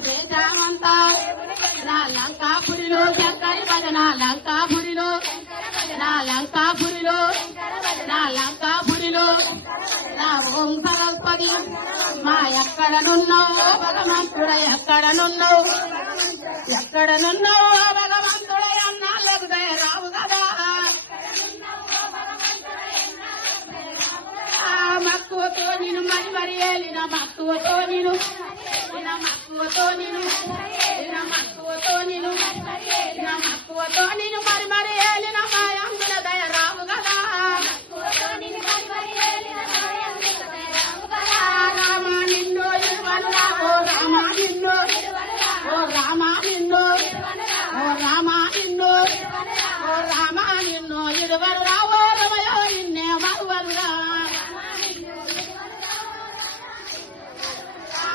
దేశమంతా నా లంకాపురిలో చక్కని భజన లంకాపురిలో నా లంకాపురిలో నా లంకాపురిలో నా ఓం సరస్వతి మా ఎక్కడనున్నావు భగవంతుడ ఎక్కడనున్నావు ఎక్కడనున్నావు భగవంతుడ అన్నాళ్ళకు రావు కదా మక్కువతో నేను మరి ఏలిన మక్కువతో నేను మక్కువతో నేను